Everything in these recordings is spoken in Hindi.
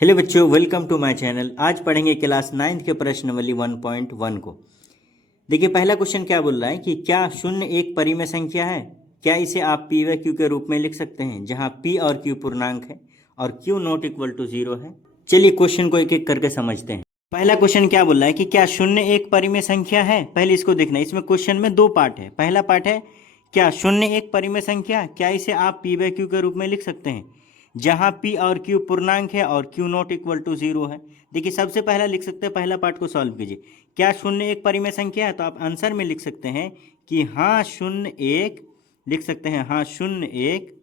हेलो बच्चों, वेलकम टू माय चैनल। आज पढ़ेंगे क्लास 9th के प्रश्नावली 1.1 को। देखिए, पहला क्वेश्चन क्या बोल रहा है कि क्या शून्य एक परिमेय संख्या है? क्या इसे आप पी व क्यू के रूप में लिख सकते हैं, जहां पी और क्यू पूर्णांक है और क्यू नॉट इक्वल टू 0 है। चलिए क्वेश्चन को एक एक करके समझते हैं। पहला क्वेश्चन क्या बोल रहा है कि क्या शून्य एक परिमेय संख्या है। पहले इसको देखना है। इसमें क्वेश्चन में दो पार्ट है। पहला पार्ट है क्या शून्य एक परिमेय संख्या, क्या इसे आप पी व क्यू के रूप में लिख सकते हैं, जहां p और q पूर्णांक है और q नॉट इक्वल टू 0 है। देखिए, सबसे पहला लिख सकते हैं, पहला पार्ट को सॉल्व कीजिए। क्या शून्य एक परिमेय संख्या है, तो आप आंसर में लिख सकते हैं कि हाँ शून्य एक, लिख सकते हैं हाँ शून्य एक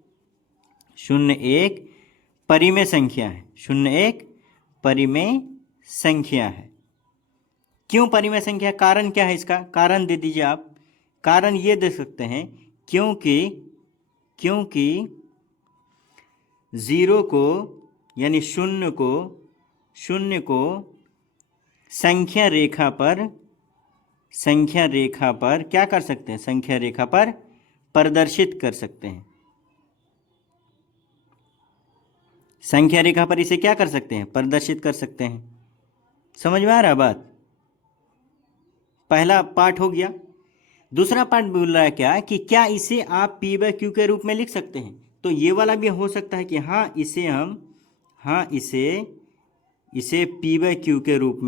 परिमेय संख्या है। शून्य एक परिमेय संख्या है। क्यों परिमेय संख्या? कारण क्या है इसका? कारण दे दीजिए आप। कारण ये दे सकते हैं क्योंकि 0 को यानी शून्य को संख्या रेखा पर क्या कर सकते हैं? संख्या रेखा पर प्रदर्शित कर सकते हैं। संख्या रेखा पर इसे क्या कर सकते हैं? प्रदर्शित कर सकते हैं। समझ में आ रहा बात? पहला पार्ट हो गया। दूसरा पार्ट बोल रहा है क्या कि क्या इसे आप पी व क्यू के रूप में लिख सकते हैं। तो ये वाला भी हो सकता है कि इसे पी व क्यू के रूप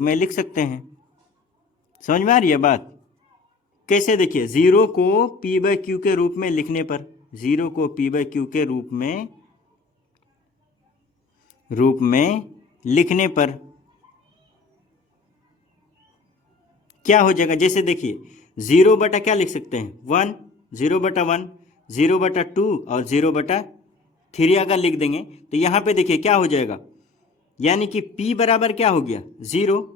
में लिख सकते हैं। समझ में आ रही है बात? कैसे? देखिए, 0 को पी व क्यू के रूप में लिखने पर, 0 को पी व क्यू के रूप में लिखने पर क्या हो जाएगा? जैसे देखिए, 0 बटा क्या लिख सकते हैं? 1, 0 बटा 1, 0 बटा 2 और 0 बटा 3 अगर लिख देंगे तो यहाँ पे देखिए क्या हो जाएगा। यानी कि p बराबर क्या हो गया? 0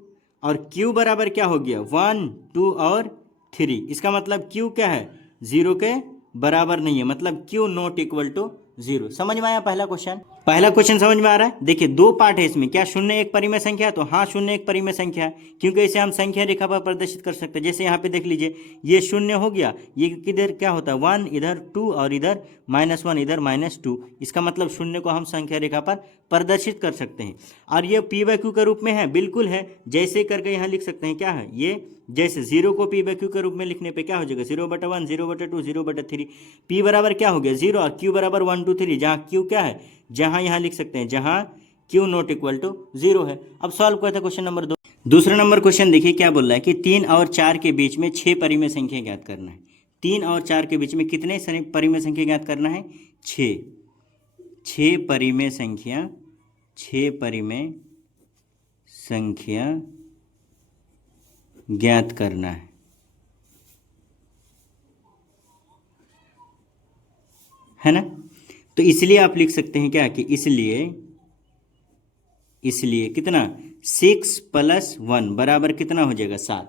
और q बराबर क्या हो गया? 1, 2 और 3। इसका मतलब q क्या है? 0 के बराबर नहीं है, मतलब q नॉट इक्वल टू 0। समझ में आया पहला क्वेश्चन? पहला क्वेश्चन समझ में आ रहा है? देखिए, दो पार्ट है इसमें। क्या शून्य एक परिमेय संख्या है? तो हाँ शून्य एक परिमेय संख्या है, क्योंकि इसे हम संख्या रेखा पर प्रदर्शित कर सकते हैं। जैसे यहाँ पे देख लीजिए, ये शून्य हो गया, ये किधर क्या होता है? 1 इधर, 2 और इधर -1 इधर -2। इसका मतलब शून्य को हम संख्या रेखा पर प्रदर्शित कर सकते हैं। और ये पी व क्यू के रूप में है, बिल्कुल है। जैसे करके यहाँ लिख सकते हैं, क्या है ये? जैसे 0 को पी व क्यू के रूप में लिखने पे क्या हो जाएगा? 0 बटा 1, 0 बटा 2, 0 बटा 3। पी बराबर क्या हो गया? 0 और क्यू बराबर 1, 2, 3। जहाँ क्यू क्या है? जहाँ यहाँ लिख सकते हैं जहाँ क्यू नॉट इक्वल टू 0 है। अब सॉल्व करते हैं क्वेश्चन नंबर 2। दूसरा नंबर क्वेश्चन देखिए क्या बोल रहा है कि 3 और 4 के बीच में 6 परिमेय संख्या ज्ञात करना है। 3 और 4 के बीच में कितने परिमेय संख्या ज्ञात करना है? 6 परिमेय संख्या ज्ञात करना है ना? तो इसलिए आप लिख सकते हैं क्या कि इसलिए कितना? 6 + 1 बराबर कितना हो जाएगा? 7।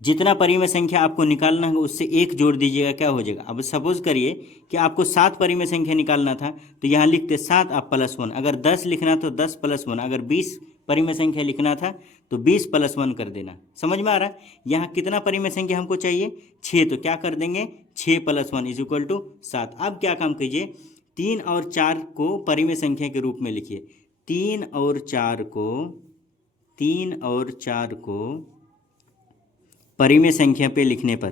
जितना परिमेय संख्या आपको निकालना है उससे एक जोड़ दीजिएगा, क्या हो जाएगा? अब सपोज करिए कि आपको 7 परिमेय संख्या निकालना था, तो यहाँ लिखते 7 आप +1। अगर 10 लिखना तो 10 + 1। अगर 20 परिमेय संख्या लिखना था तो 20 + 1 कर देना। समझ में आ रहा है? यहाँ कितना परिमेय संख्या हमको चाहिए? 6। तो क्या कर देंगे? 6 + 1 = 7। अब क्या काम कीजिए? 3 और 4 को परिमेय संख्या के रूप में लिखिए। 3 और 4 को परिमेय संख्या पे लिखने पर,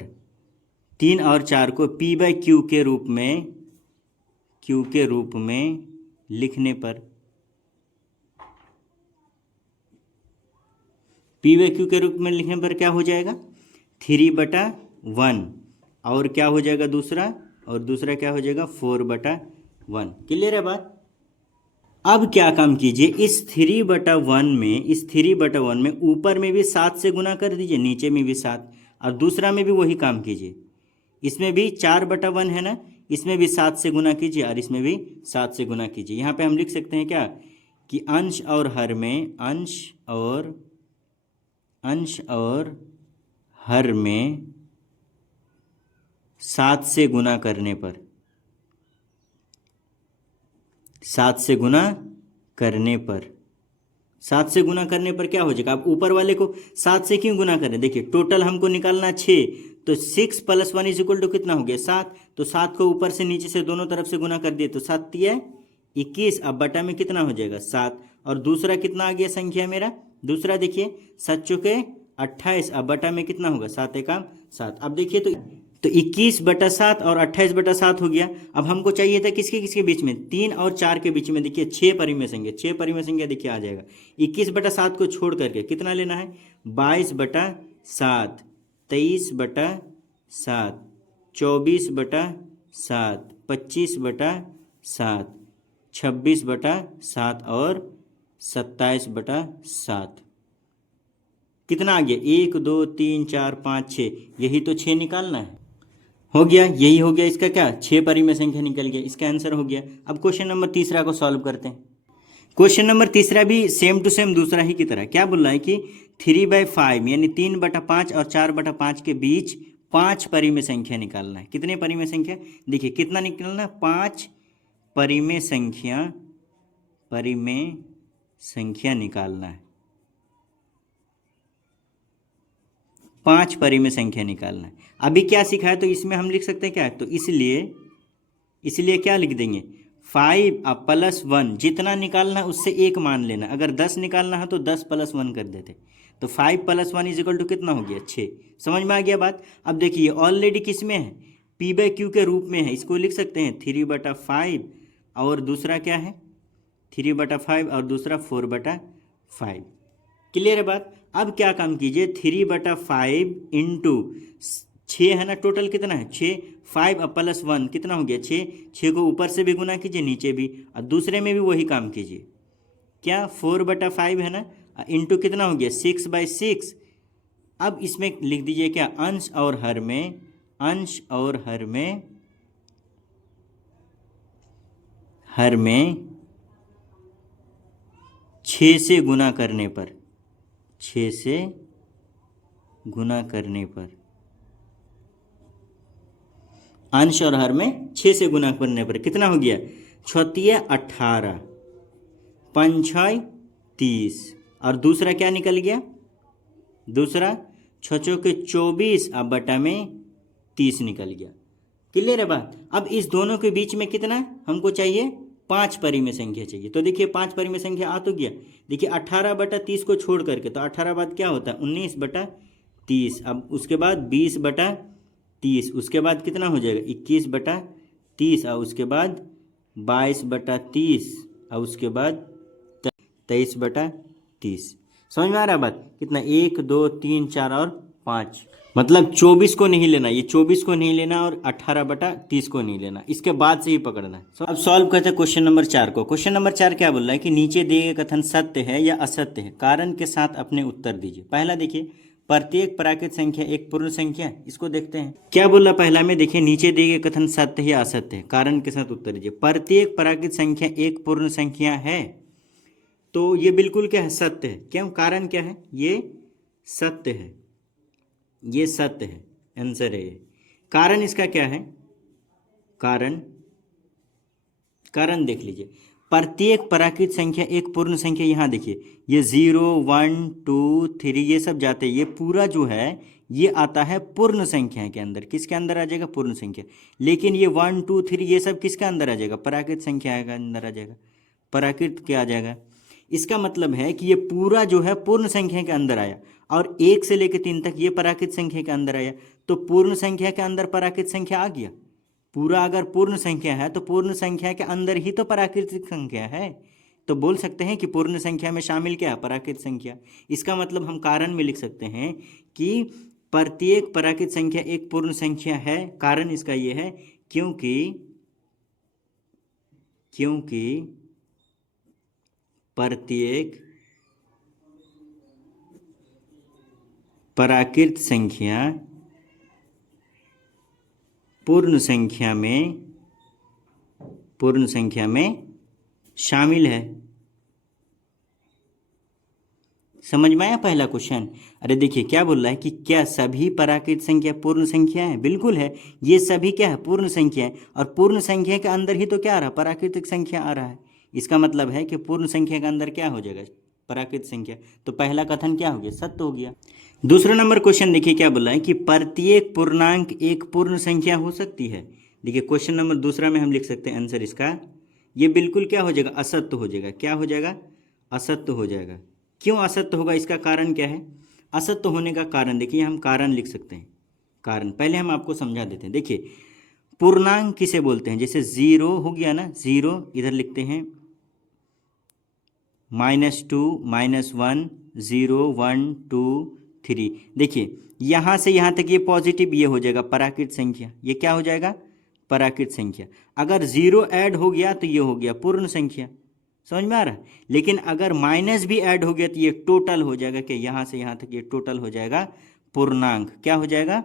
3 और 4 को पी व क्यू के रूप में लिखने पर, पी व क्यू के रूप में लिखने पर क्या हो जाएगा? 3/1। और क्या हो जाएगा दूसरा? और दूसरा क्या हो जाएगा? 4/1। क्लियर है बात? अब क्या काम कीजिए, इस 3/1 में ऊपर में भी 7 से गुना कर दीजिए, नीचे में भी 7, और दूसरा में भी वही काम कीजिए। इसमें भी 4/1 है ना, इसमें भी 7 से गुना कीजिए और इसमें भी 7 से गुना कीजिए। यहाँ पे हम लिख सकते हैं क्या कि अंश और हर में 7 से गुना करने पर, 7 से गुना करने पर क्या हो जाएगा? आप ऊपर वाले को 7 से क्यों गुना करें? देखिए, टोटल हमको निकालना 6, तो 6 + 1 = कितना हो गया 7। तो 7 को ऊपर से नीचे से दोनों तरफ से गुना कर दिए तो 7 तिया 21। अब बटा में कितना हो जाएगा 7। और दूसरा कितना आ गया संख्या मेरा, दूसरा देखिए 7 चौके 28। अब बटा में कितना होगा 7 एकम 7। अब देखिए तो 21/7 और 28/7 हो गया। अब हमको चाहिए था किसके किसके बीच में, 3 और 4 के बीच में। देखिए 6 परिमेय संख्या, 6 परिमेय संख्या देखिए आ जाएगा। 21/7 को छोड़ करके कितना लेना है 22/7, 23/7, 24/7, 25/7, 26/7 और 27/7। कितना आ गया 1 2 3 4 5 6, यही तो 6 निकालना है। हो गया, यही हो गया इसका क्या 6 परिमेय संख्या निकल गया, इसका आंसर हो गया। अब क्वेश्चन नंबर तीसरा को सॉल्व करते हैं। क्वेश्चन नंबर तीसरा भी सेम टू सेम दूसरा ही की तरह क्या बोल रहा है कि 3/5 यानी 3/5 और 4/5 के बीच 5 परिमेय संख्या निकालना है। कितने परिमेय संख्या, देखिए कितना निकालना, 5 परिमेय संख्या निकालना है। 5 परिमेय संख्या निकालना है। अभी क्या सीखा है तो इसमें हम लिख सकते हैं क्या है, तो इसलिए क्या लिख देंगे 5 + 1, जितना निकालना है उससे एक मान लेना। अगर 10 निकालना है तो 10 + 1 कर देते। तो 5 + 1 = कितना हो गया 6। समझ में आ गया बात। अब देखिए ऑलरेडी किस में है, P/Q के रूप में है। इसको लिख सकते हैं 3/5 और दूसरा क्या है 3/5 और दूसरा 4/5। क्लियर है बात। अब क्या काम कीजिए 3/5 इंटू 6 है ना, टोटल कितना है 6, 5 + 1 कितना हो गया 6, 6 को ऊपर से भी गुना कीजिए नीचे भी, और दूसरे में भी वही काम कीजिए। क्या 4/5 है ना, इंटू कितना हो गया 6/6। अब इसमें लिख दीजिए क्या अंश और हर में 6 से गुना करने पर, 6 से गुना करने पर, अंश और हर में 6 से गुना करने पर कितना हो गया 6 × 18, 5 × 6 30, और दूसरा क्या निकल गया, दूसरा 6 चौके 24 अब बटा में 30 निकल गया। क्लियर है बात। अब इस दोनों के बीच में कितना हमको चाहिए 5 परिमेय संख्या चाहिए। तो देखिए 5 परिमेय संख्या आ तो गया। देखिए 18/30 को छोड़ करके तो 18 बाद क्या होता है 19/30। अब उसके बाद 20/30, उसके बाद कितना हो जाएगा 21/30, और उसके बाद 22/30, और उसके बाद 23/30। समझ में आ रहा है बात। कितना 1 2 3 4 और 5, मतलब 24 को नहीं लेना, ये 24 को नहीं लेना और 18/30 को नहीं लेना, इसके बाद से ही पकड़ना है। अब सॉल्व करते हैं क्वेश्चन नंबर 4 को। क्वेश्चन नंबर 4 क्या बोल रहा है कि नीचे दिए गए कथन सत्य है या असत्य है, कारण के साथ अपने उत्तर दीजिए। पहला देखिए प्रत्येक प्राकृत संख्या एक पूर्ण संख्या है, इसको देखते हैं क्या बोल रहा पहला में। देखिए नीचे दिए गए कथन सत्य है या असत्य है, कारण के साथ उत्तर दीजिए। प्रत्येक प्राकृत संख्या एक पूर्ण संख्या है, तो ये बिल्कुल क्या है सत्य है। क्यों, कारण क्या है, ये सत्य है, ये सत्य है, आंसर है ये। कारण इसका क्या है, कारण देख लीजिए प्रत्येक प्राकृत संख्या एक पूर्ण संख्या। यहाँ देखिए ये 0 1 2 3 ये सब जाते हैं, ये पूरा जो है ये आता है पूर्ण संख्या के अंदर। किसके अंदर आ जाएगा, पूर्ण संख्या। लेकिन ये 1 2 3 ये सब किसके अंदर आ जाएगा, प्राकृत संख्या के अंदर आ जाएगा, प्राकृत क्या आ जाएगा। इसका मतलब है कि ये पूरा जो है पूर्ण संख्या के अंदर आया, और 1 से लेकर 3 तक ये प्राकृत संख्या के अंदर आया, तो पूर्ण संख्या के अंदर प्राकृत संख्या आ गया। पूरा अगर पूर्ण संख्या है तो पूर्ण संख्या के अंदर ही तो प्राकृतिक संख्या है, तो बोल सकते हैं कि पूर्ण संख्या में शामिल क्या है, प्राकृत संख्या। इसका मतलब हम कारण में लिख सकते हैं कि प्रत्येक प्राकृत संख्या एक पूर्ण संख्या है। कारण इसका ये है क्योंकि प्रत्येक प्राकृत संख्या पूर्ण संख्या में शामिल है। समझ में आया पहला क्वेश्चन। अरे देखिए क्या बोल रहा है कि क्या सभी प्राकृत संख्या पूर्ण संख्या है, बिल्कुल है, ये सभी क्या है पूर्ण संख्या है, और पूर्ण संख्या के अंदर ही तो क्या आ रहा है, प्राकृतिक संख्या आ रहा है। इसका मतलब है कि पूर्ण संख्या के अंदर क्या हो जाएगा, प्राकृत संख्या, तो पहला कथन क्या हो गया, सत्य हो गया। दूसरा नंबर क्वेश्चन देखिए क्या बोला है कि प्रत्येक पूर्णांक एक पूर्ण संख्या हो सकती है। देखिए क्वेश्चन नंबर दूसरा में हम लिख सकते हैं आंसर इसका, ये बिल्कुल क्या हो जाएगा, असत्य हो जाएगा। क्या हो जाएगा, असत्य हो जाएगा। क्यों असत्य होगा, इसका कारण क्या है, असत्य होने का कारण देखिए हम कारण लिख सकते हैं। कारण पहले हम आपको समझा देते हैं। देखिए पूर्णांक किसे बोलते हैं, जैसे 0 हो गया ना, 0 इधर लिखते हैं -2 -1 0 1 2 3। देखिए यहाँ से यहाँ तक ये पॉजिटिव, ये हो जाएगा प्राकृत संख्या, ये क्या हो जाएगा, प्राकृत संख्या। अगर 0 ऐड हो गया तो ये हो गया पूर्ण संख्या, समझ में आ रहा है। लेकिन अगर माइनस भी ऐड हो गया तो ये टोटल हो जाएगा, कि यहाँ से यहाँ तक ये टोटल हो जाएगा पूर्णांक। क्या हो जाएगा,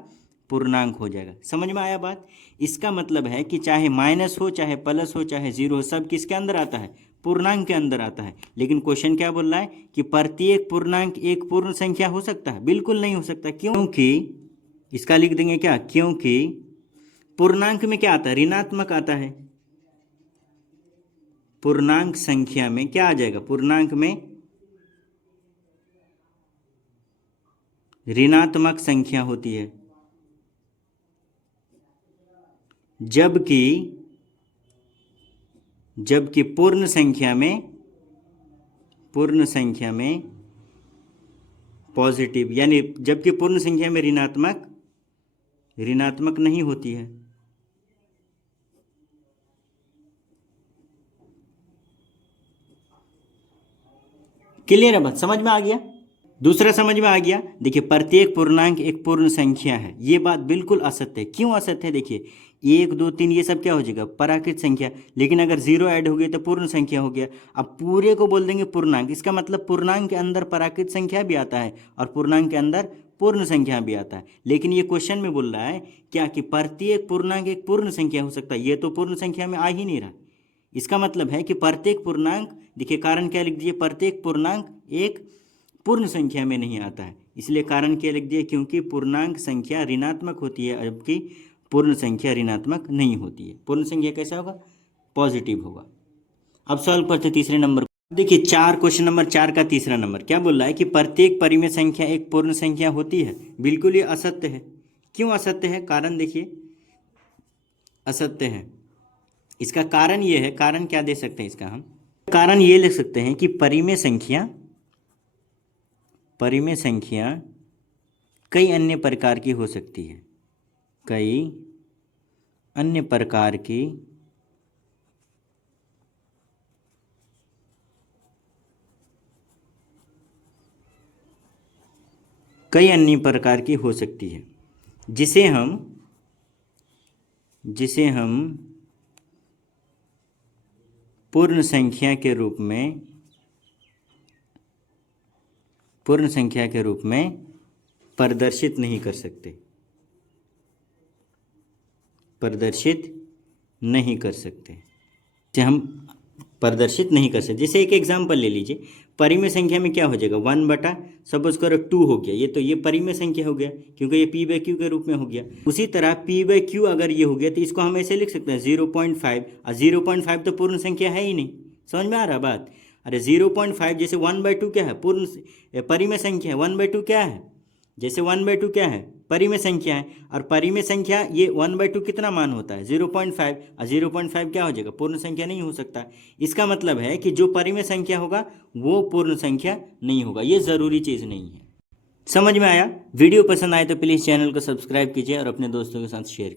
पूर्णांक हो जाएगा। समझ में आया बात। इसका मतलब है कि चाहे माइनस हो, चाहे प्लस हो, चाहे जीरो हो, सब किसके अंदर आता है, पूर्णांक के अंदर आता है। लेकिन क्वेश्चन क्या बोल रहा है कि प्रत्येक पूर्णांक एक पूर्ण संख्या हो सकता है, बिल्कुल नहीं हो सकता। क्योंकि इसका लिख देंगे क्या, क्योंकि पूर्णांक में क्या आता है, ऋणात्मक आता है। पूर्णांक संख्या में क्या आ जाएगा, पूर्णांक में ऋणात्मक संख्या होती है, जबकि पूर्ण संख्या में पॉजिटिव, यानी जबकि पूर्ण संख्या में ऋणात्मक नहीं होती है। क्लियर है बात, समझ में आ गया। दूसरा समझ में आ गया। देखिए प्रत्येक पूर्णांक एक पूर्ण संख्या है, ये बात बिल्कुल असत्य है। क्यों असत्य है, देखिए 1 2 3 ये सब क्या हो जाएगा, प्राकृत संख्या। लेकिन अगर 0 ऐड हो गया तो पूर्ण संख्या हो गया। अब पूरे को बोल देंगे पूर्णांक, इसका मतलब पूर्णांक के अंदर प्राकृत संख्या भी आता है और पूर्णांक के अंदर पूर्ण संख्या भी आता है। लेकिन ये क्वेश्चन में बोल रहा है क्या कि प्रत्येक पूर्णांक एक पूर्ण संख्या हो सकता है, ये तो पूर्ण संख्या में आ ही नहीं रहा। इसका मतलब है कि प्रत्येक पूर्णांक, देखिए कारण क्या लिख दीजिए, प्रत्येक पूर्णांक एक पूर्ण संख्या में नहीं आता है। इसलिए कारण क्या लिख दिया, क्योंकि पूर्णांक संख्या ऋणात्मक होती है जबकि पूर्ण संख्या ऋणात्मक नहीं होती है। पूर्ण संख्या कैसा होगा, पॉजिटिव होगा। अब सॉल्व करते तीसरे नंबर को। देखिए क्वेश्चन नंबर 4 का तीसरा नंबर क्या बोल रहा है कि प्रत्येक परिमेय संख्या एक पूर्ण संख्या होती है। बिल्कुल ये असत्य है। क्यों असत्य है, कारण देखिए असत्य है। इसका कारण ये है, कारण क्या दे सकते हैं इसका, हम कारण ये लिख सकते हैं कि परिमेय संख्या कई अन्य प्रकार की हो सकती है, कई अन्य प्रकार की हो सकती है, जिसे हम पूर्ण संख्या के रूप में प्रदर्शित नहीं कर सकते, जैसे एक एग्जांपल ले लीजिए, परिमेय संख्या में क्या हो जाएगा, 1 सपोज करो 2 हो गया, ये तो ये परिमेय संख्या हो गया क्योंकि ये p/q के रूप में हो गया। उसी तरह p/q अगर ये हो गया तो इसको हम ऐसे लिख सकते हैं 0.5, और 0.5 तो पूर्ण संख्या है ही नहीं। समझ में आ रहा बात। अरे 0.5 जैसे 1/2 क्या है, पूर्ण परिमेय संख्या है। 1/2 क्या है, जैसे 1/2 क्या है, परिमेय संख्या है। और परिमेय संख्या ये 1/2 कितना मान होता है, 0.5, और 0.5 क्या हो जाएगा, पूर्ण संख्या नहीं हो सकता। इसका मतलब है कि जो परिमेय संख्या होगा वो पूर्ण संख्या नहीं होगा। ये ज़रूरी चीज़ नहीं है। समझ में आया। वीडियो पसंद आए तो प्लीज़ चैनल को सब्सक्राइब कीजिए और अपने दोस्तों के साथ शेयर कीजिए।